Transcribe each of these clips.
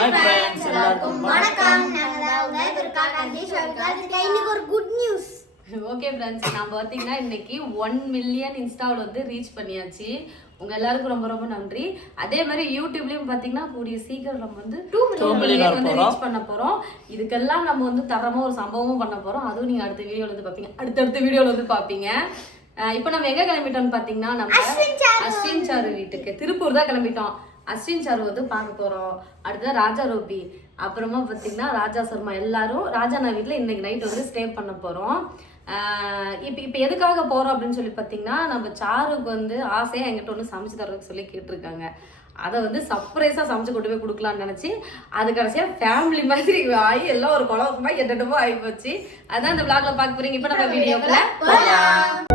Hi friends எல்லாருக்கும் வணக்கம். நாங்க துர்கா கணேஷ் இன்னைக்கு ஒரு குட் நியூஸ். ஓகே फ्रेंड्स, நான் பாத்தீங்கன்னா இன்னைக்கு 1 மில்லியன் இன்ஸ்டாவில் வந்து ரீச் பண்ணியாச்சு. உங்க எல்லாருக்கும் ரொம்ப ரொம்ப நன்றி. அதே மாதிரி யூடியூப்லயும் பாத்தீங்கன்னா கூடிய சீக்கிரம் நம்ம வந்து 2 மில்லியன் வந்து ரீச் பண்ண போறோம். இதுக்கெல்லாம் நம்ம வந்து தரமா ஒரு சம்பவமும் பண்ண போறோம். அதுவும் நீங்க அடுத்த வீடியோல வந்து பாப்பீங்க. அடுத்த வீடியோல வந்து பாப்பீங்க. இப்போ நம்ம எங்க கிளம்பிட்டோம்னு பாத்தீங்கன்னா நம்ம அஸ்வின் சாரு வீட்டுக்கு திருப்பூர் தான் கிளம்பிட்டோம். அஸ்வின் சாரு வந்து பார்க்க போறோம். அடுத்தது ராஜா ரோபி, அப்புறமா பாத்தீங்கன்னா ராஜா சர்மா, எல்லாரும் ராஜாண்ணா வீட்டுல இன்னைக்கு நைட் வந்து ஸ்டே பண்ண போறோம். இப்போ எதுக்காக போறோம் அப்படின்னு சொல்லி பாத்தீங்கன்னா, நம்ம சாருக்கு வந்து ஆசையா என்கிட்ட ஒன்று சமைச்சு தரதுக்கு சொல்லி கேட்டிருக்காங்க. அதை வந்து சர்ப்ரைஸா சமைச்சு கொண்டு போய் கொடுக்கலாம்னு நினைச்சு அது கடைசியா ஃபேமிலி மாதிரி ஆகி எல்லாம் ஒரு குழப்பமா என்னென்னமோ ஆகி போச்சு. அதான் இந்த விளாக்ல பார்க்க போறீங்க. இப்போ நம்ம வீடியோக்குள்ள போகலாம்.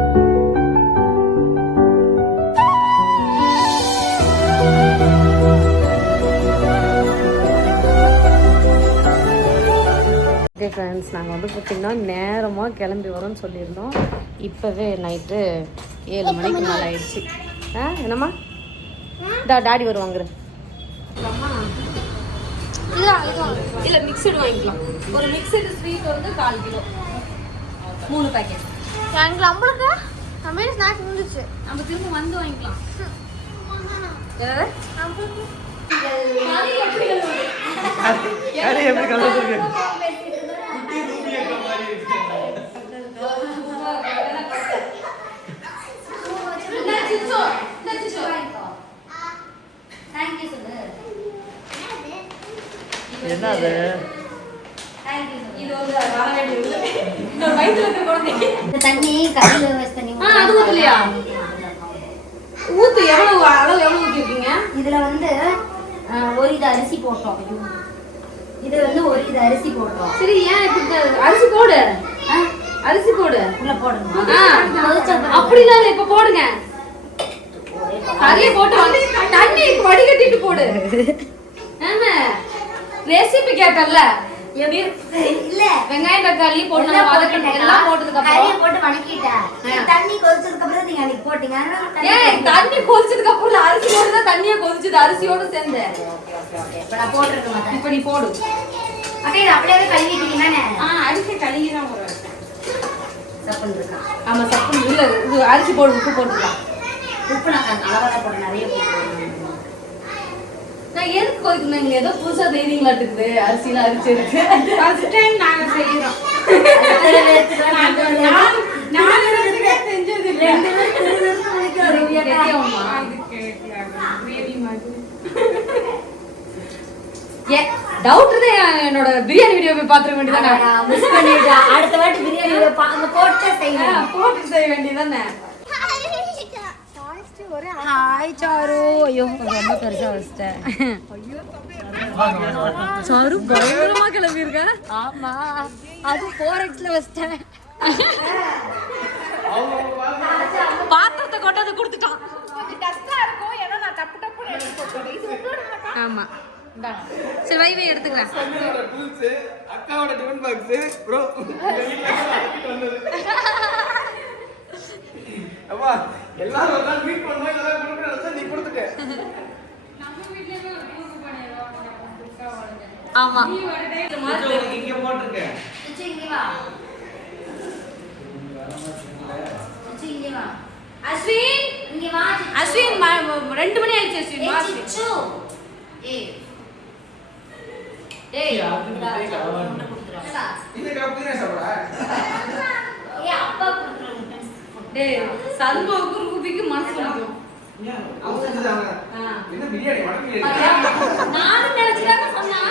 ஓகே ஃப்ரெண்ட்ஸ், நாங்கள் வந்து பார்த்திங்கன்னா நேரமாக கிளம்பி வரோம்னு சொல்லியிருந்தோம். இப்போவே நைட்டு 7 மணிக்கு மேலே ஆயிடுச்சு. என்னம்மா டாடி வருவாங்க. இல்லை மிக்சடு வாங்கிக்கலாம். ஒரு மிக்சடு ஸ்வீட் வந்து 1/4 கிலோ 3 பேக்கெட். எங்களுக்கு நம்மளுக்கு நம்ம ஸ்நாக்ஸ் முடிஞ்சிச்சு. நம்ம திரும்ப வந்து வாங்கிக்கலாம். என்னது தண்ணி கடையில வச்சு தண்ணி அது ஊத்துலையா? ஊத்து எவ்வளவு அளவு எவ்வளவு ஊத்திருக்கீங்க? இதுல வந்து ஒரு இது அரிசி போட்டோம். இது வந்து ஒரு இது அரிசி போட்டோம். சரி, ஏன் இப்படி அரிசி போடு, அரிசி போடு உள்ள போடுங்க. அப்படிலாம் இல்ல, இப்ப போடுங்க. கறியை போட்டு தண்ணி வடிகட்டிட்டு போடு. ஆமா, ரெசிபி கேட்டல்ல. இல்ல வெங்காயம் தக்காளி போட்டு எல்லாம் போட்டதுக்கு அப்புறம் போட்டு வணக்கிட்டேன். தண்ணி கொதிச்சதுக்கு அப்புறம் நீங்க அன்னைக்கு போட்டீங்க. தண்ணி கொதிச்சதுக்கு அப்புறம் அரிசி போட்டு தண்ணியை கொதிச்சது அரிசியோட சேர்ந்து. இப்ப நான் போட்டுருக்கேன். இப்ப நீ போடு. அப்படியே அப்படியே கழுவிட்டீங்கன்னா அரிசி கழுவிதான் ஒரு சப்புன்னு இருக்கான். ஆமா, சப்பு இல்ல, இது அரிசி போடு, உப்பு போட்டுக்கலாம். உப்பு நான் அளவாக போட நிறைய போட்டு. நான் எதுக்கு கொதிக்கணும்? நீங்க ஏதோ புதுசா செய்றீங்களாட்டுக்குது. அரிசிலாம் அரிசி இருக்கு. ஃபர்ஸ்ட் டைம் நாங்க செய்யறோம். என்னோட பிரியாணி வீடியோ போய் பாத்துக்க வேண்டியதானே. அடுத்த வாட்டி பிரியாணி போட்டு செய்ய வேண்டியதானே. ஹாய் சாரு. ஐயோ ரொம்ப பெருசா வச்சிட்டேன். சாரு பயங்கரமா கிளம்பி இருக்க. ஆமா, அது 4xல வச்சிட்டேன். பாத்திரத்தை கொண்டாந்து கொடுத்துட்டான். ஆமா, சரி வை எடுத்துக்கிறேன். அக்காவோட டிஃபன் பாக்ஸ் ப்ரோ. அம்மா எல்லாரும் ஒரு நாள் மீட் பண்ணோம். இதெல்லாம் கொடுக்கறத நீ கொடுத்துட்ட. நம்ம வீட்லயே ஒரு குரூப் பண்ணிரோம். ஆமா, இங்க போட்டுருக்கேன். இங்க வா. இங்க வா. அஸ்வின் இங்க வா. அஸ்வின் 2 மணி ஆயிடுச்சு. அஸ்வின் வா. சிச்சு ஏய் இந்த கப் நீ சாப்பிடா. ஏய் அப்பா குடுறேன். டேய் சல்மாவுக்கு ரூபிக்கு மனசு வலிக்கும். அவங்க செஞ்சாங்க. என்ன பிரியாணி வடக்கு நானும் நினைச்சதாக சொன்னா.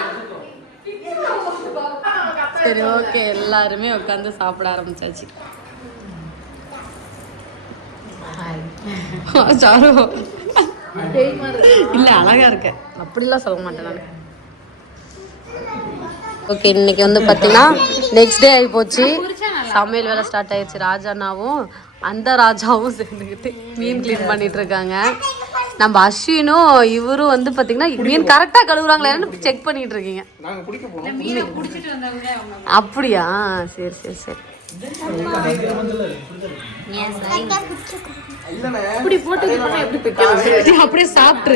சரி ஓகே, எல்லாருமே உட்காந்து சாப்பிட ஆரம்பிச்சாச்சு. சாரு இல்ல அழகா இருக்க, அப்படிலாம் சொல்ல மாட்டேன் நான். ஓகே, இன்னைக்கு வந்து பார்த்தீங்கன்னா நெக்ஸ்ட் டே ஆகி போச்சு. சமையல் வேலை ஸ்டார்ட் ஆயிடுச்சு. ராஜாண்ணாவும் அந்த ராஜாவும் சேர்ந்துக்கிட்டு மீன் கிளீன் பண்ணிட்டு இருக்காங்க. நம்ம அஸ்வினும் இவரும் வந்து பார்த்தீங்கன்னா மீன் கரெக்டாக கழுவுறாங்களேன்னு செக் பண்ணிட்டு இருக்கீங்க. அப்படியா? சரி சரி சரி. இப்படி போட்டு அப்படியே சாப்பிட்டு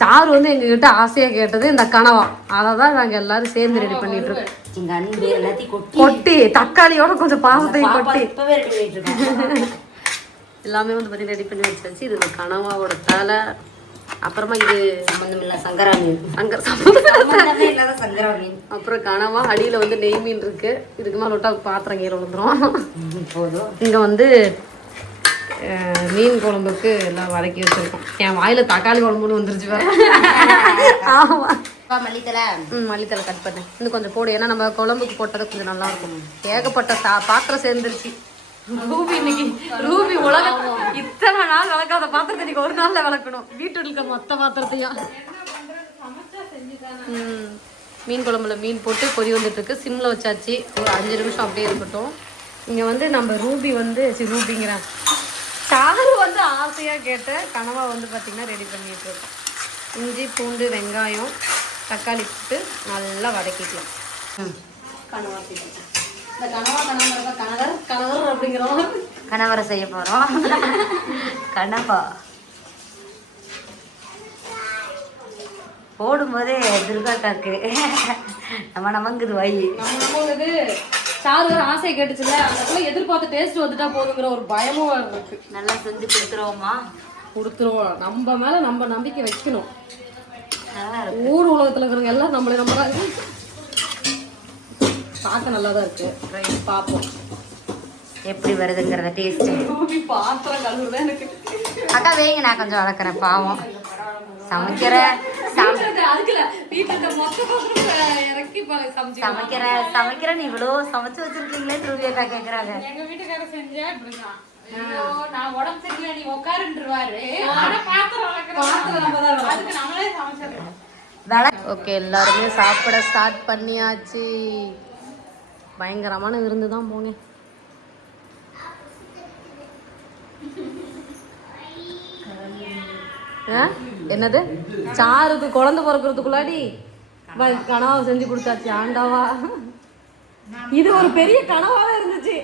சாரு வந்து எங்ககிட்ட ஆசையா கேட்டது இந்த கனவா. அததான் நாங்க எல்லாரும் சேர்ந்து ரெடி பண்ணிட்டு இருக்கோம். கொட்டி தக்காளியோட கொஞ்சம் பாவத்தையும் கொட்டி எல்லாமே வந்து பத்தி ரெடி பண்ணி வச்சாச்சு. இது இந்த கனவாவோட தலை. அப்புறமா இது சங்கரா மீன், சங்கரா மீன். அப்புறம் கனவா. அடியில வந்து நெய் மீன் இருக்கு. இதுக்கு மேல விட்டா பாத்திரம் கீழே விழுந்துரும். இங்க வந்து மீன் குழம்புக்கு எல்லாம் வதக்கி வச்சிருக்கோம். என் வாயில தக்காளி குழம்புன்னு வந்துருச்சு வேற. ஆமா மல்லித்தலை மல்லித்தலை கட் பண்ணேன். இன்னும் கொஞ்சம் போடு, ஏன்னா நம்ம குழம்புக்கு போட்டது கொஞ்சம் நல்லா இருக்கும். ஏகப்பட்ட பாத்திரம் சேர்ந்துருச்சு. ரூபி இன்னைக்கு ரூபி இத்தனை நாள் விளக்காத பாத்திரத்தை இன்னைக்கு ஒரு நாள்ல விளக்கணும். வீட்டு இருக்க மொத்த பாத்திரத்தையும். மீன் குழம்புல மீன் போட்டு கொதி வந்துட்டு இருக்கு. சிம்ல வச்சாச்சு. ஒரு 5 நிமிஷம் அப்படியே இருக்கட்டும். இங்க வந்து நம்ம ரூபி வந்து ரூபிங்கிறேன் சாரு வந்து ஆசையா கேட்ட கனவா வந்து பாத்தீங்கன்னா ரெடி பண்ணிட்டு இருக்கோம். இஞ்சி பூண்டு வெங்காயம் தக்காளி போட்டு நல்லா வதக்கிக்கலாம். கனவா இந்த கனவா கணவர் அப்படிங்கிறோம். கணவரை செய்ய போறோம். கனவா போடும்போதே துர்காக்காக்கு நமங்குது வாயி. நம்ம சாரு ஆசையை கேட்டுச்சுல, அதுக்குள்ள எதிர்பார்த்த டேஸ்ட் வந்துட்டா போதுங்கிற ஒரு பயமும் இருக்கு. நல்லா செஞ்சு கொடுத்துருவோமா? கொடுத்துருவோம். நம்ம மேல நம்ம நம்பிக்கை வைக்கணும். ஊர் உலகத்துல இருக்கிறவங்க எல்லாம் நம்மளே நம்பலாம். பார்க்க நல்லா தான் இருக்கு. பார்ப்போம் எப்படி வருதுங்கிறத டேஸ்ட். பாத்திரம் கழுவுதான் எனக்கு. அக்கா வேங்க, நான் கொஞ்சம் வளர்க்குறேன். பாவம் சமைக்கிற சமைக்கிற நீ இவ்வளோ சமைச்சு வச்சிருக்கீங்களே ரூபியக்கா கேக்குறாங்க. எங்க வீட்டுக்கார செஞ்சா இப்படிதான். நான் உடம்பு சரியில்லை நீ உட்காருன்றுவாரு. அதுக்கு நம்மளே சமைச்சிடலாம். ஓகே, எல்லாருமே சாப்பிட ஸ்டார்ட் பண்ணியாச்சு. பயங்கரமான விருந்து தான் போங்க. என்னது சாருக்கு குழந்தை பிறக்கிறதுக்குள்ளாடி கனவா செஞ்சு கொடுத்தாச்சு. ஆண்டாவா, இது ஒரு பெரிய கனவாவே இருந்துச்சு.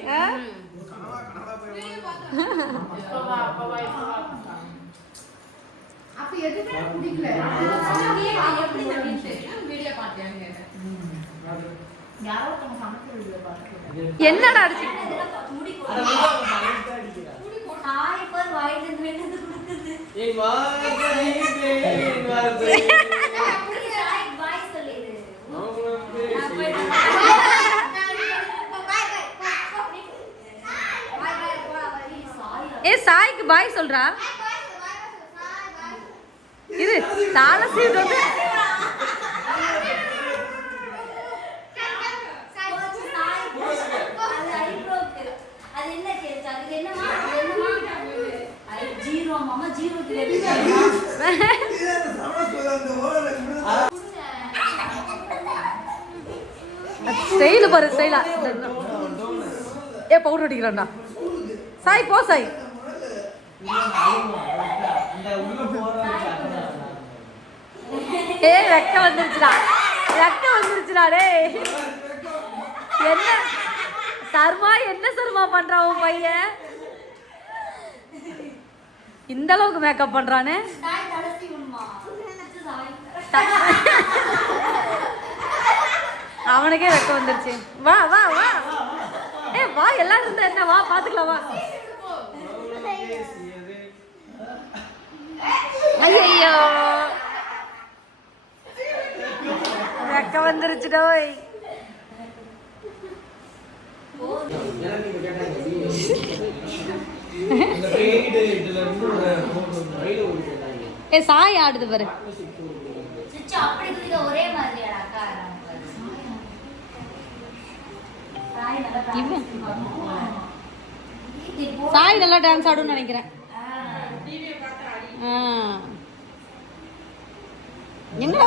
என்னடா அடிச்சு சாய்க்கு பாய் சொல்றா. இது தாள சீட் வந்து ஸ்டைல் பாரு. ஸ்டைலா பவுடர் அடிக்கிறான்டா. சாய் போ சாய். ரெக்க வந்துருச்சுடா, ரெக்க வந்துருச்சுடா. டே என்ன சர்மா, என்ன சர்மா பண்றான் உன் பையன்? இந்த அளவுக்கு மேக்கப் பண்றானே. அவனுக்கே வெக்க வந்துருச்சு. வா வா வா, வா எல்லாரும் இருந்தா என்ன, வா பாத்துக்கலாம் வா. ஐயோ வெக்க வந்துருச்சுடோய். சாய் ஆடுது பாரு. சாய் நல்லா டான்ஸ் ஆடுன்னு நினைக்கிறேன். எங்கடா